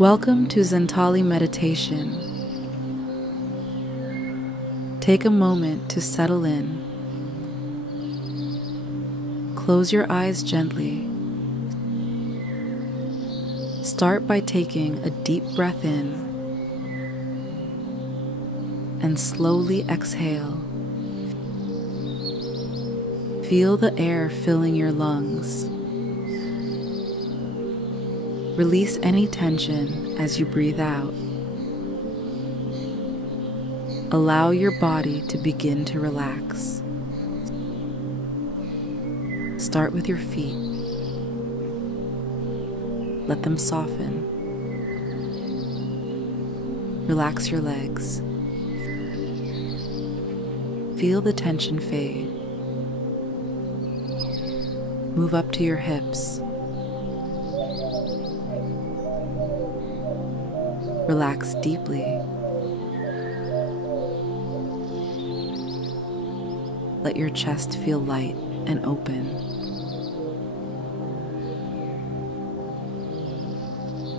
Welcome to Zentali Meditation. Take a moment to settle in. Close your eyes gently. Start by taking a deep breath in and slowly exhale. Feel the air filling your lungs. Release any tension as you breathe out. Allow your body to begin to relax. Start with your feet. Let them soften. Relax your legs. Feel the tension fade. Move up to your hips. Relax deeply. Let your chest feel light and open.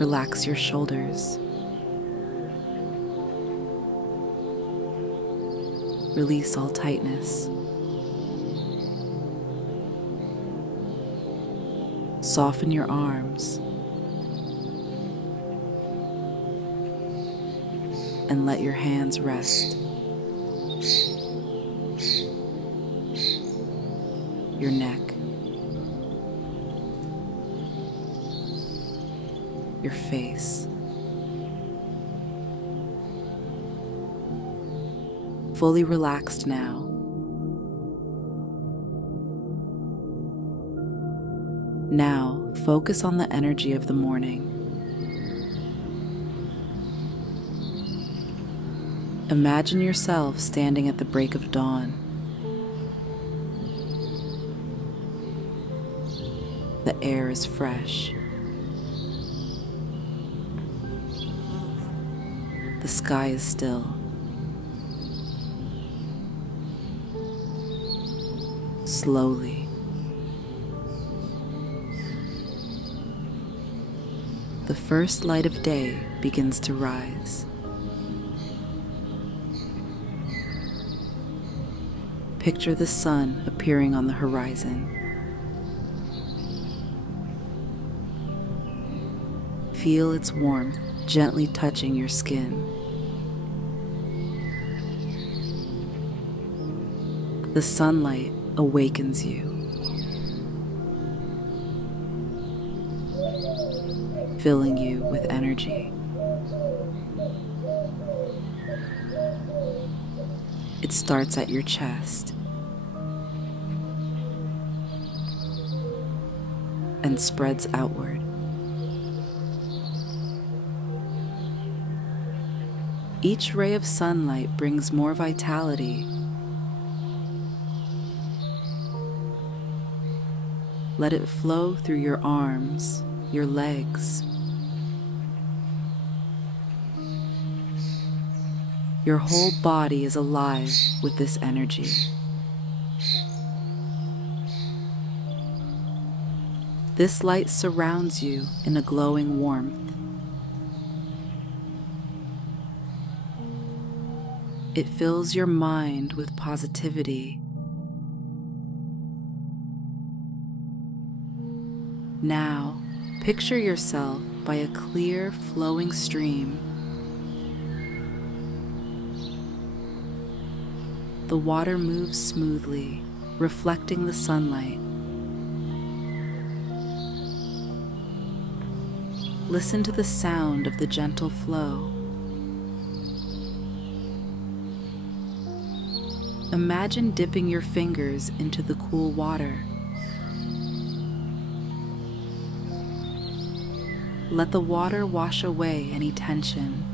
Relax your shoulders. Release all tightness. Soften your arms. And let your hands rest. Your neck. Your face. Fully relaxed now. Now, focus on the energy of the morning. Imagine yourself standing at the break of dawn. The air is fresh. The sky is still. Slowly, the first light of day begins to rise. Picture the sun appearing on the horizon. Feel its warmth gently touching your skin. The sunlight awakens you, filling you with energy. It starts at your chest and spreads outward. Each ray of sunlight brings more vitality. Let it flow through your arms, your legs. Your whole body is alive with this energy. This light surrounds you in a glowing warmth. It fills your mind with positivity. Now, picture yourself by a clear, flowing stream. The water moves smoothly, reflecting the sunlight. Listen to the sound of the gentle flow. Imagine dipping your fingers into the cool water. Let the water wash away any tension.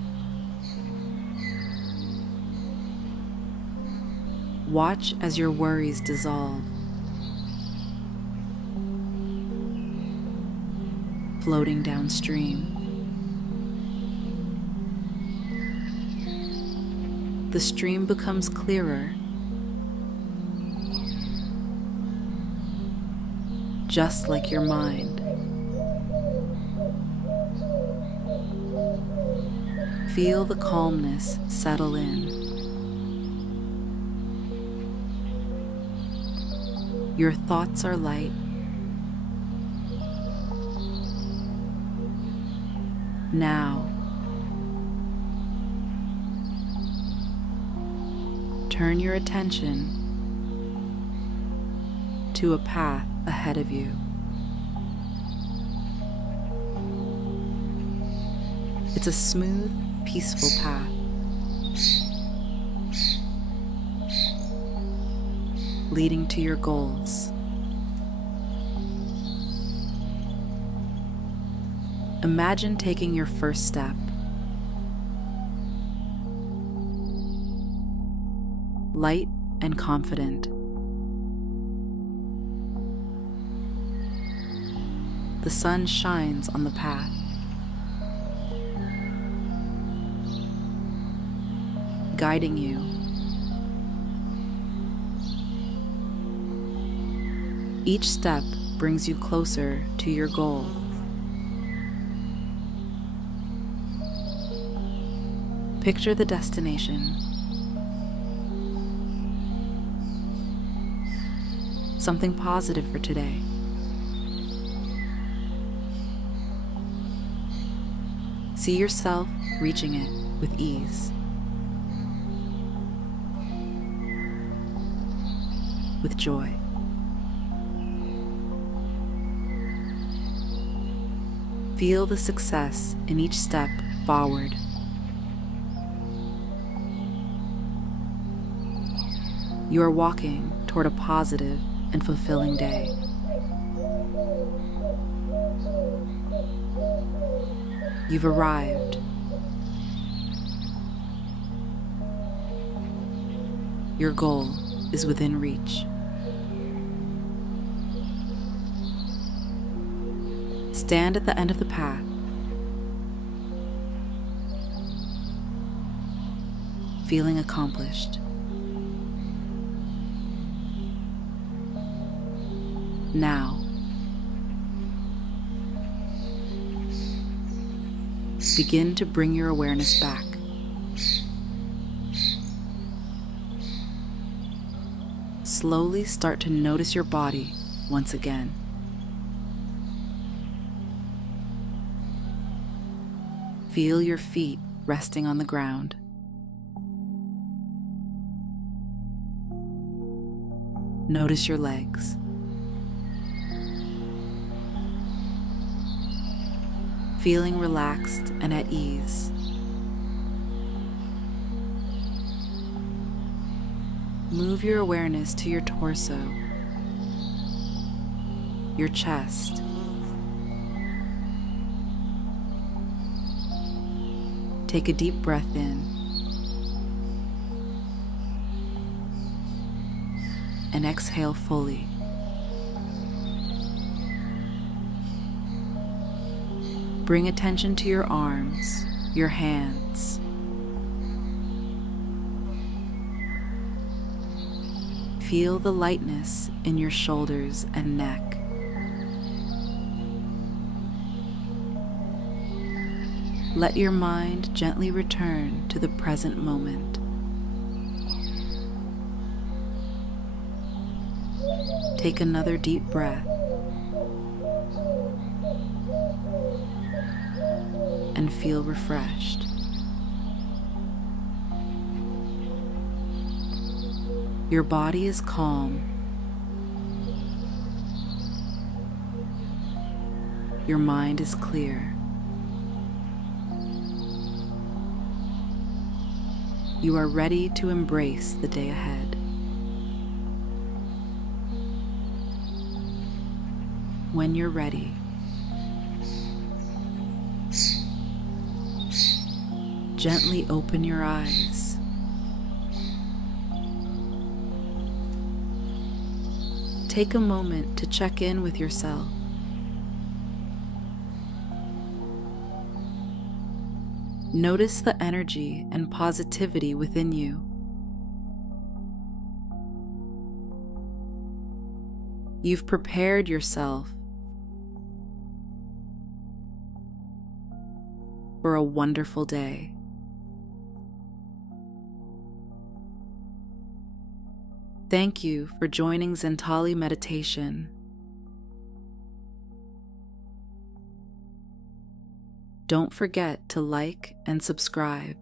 Watch as your worries dissolve. Floating downstream. The stream becomes clearer, just like your mind. Feel the calmness settle in. Your thoughts are light. Now, turn your attention to a path ahead of you. It's a smooth, peaceful path. Leading to your goals. Imagine taking your first step. Light and confident. The sun shines on the path. Guiding you. Each step brings you closer to your goal. Picture the destination. Something positive for today. See yourself reaching it with ease. With joy. Feel the success in each step forward. You are walking toward a positive and fulfilling day. You've arrived. Your goal is within reach. Stand at the end of the path. Feeling accomplished. Now, begin to bring your awareness back. Slowly start to notice your body once again. Feel your feet resting on the ground. Notice your legs. Feeling relaxed and at ease. Move your awareness to your torso, your chest, take a deep breath in and exhale fully. Bring attention to your arms, your hands. Feel the lightness in your shoulders and neck. Let your mind gently return to the present moment. Take another deep breath and feel refreshed. Your body is calm. Your mind is clear. You are ready to embrace the day ahead. When you're ready, gently open your eyes. Take a moment to check in with yourself. Notice the energy and positivity within you. You've prepared yourself for a wonderful day. Thank you for joining Zentali Meditation. Don't forget to like and subscribe.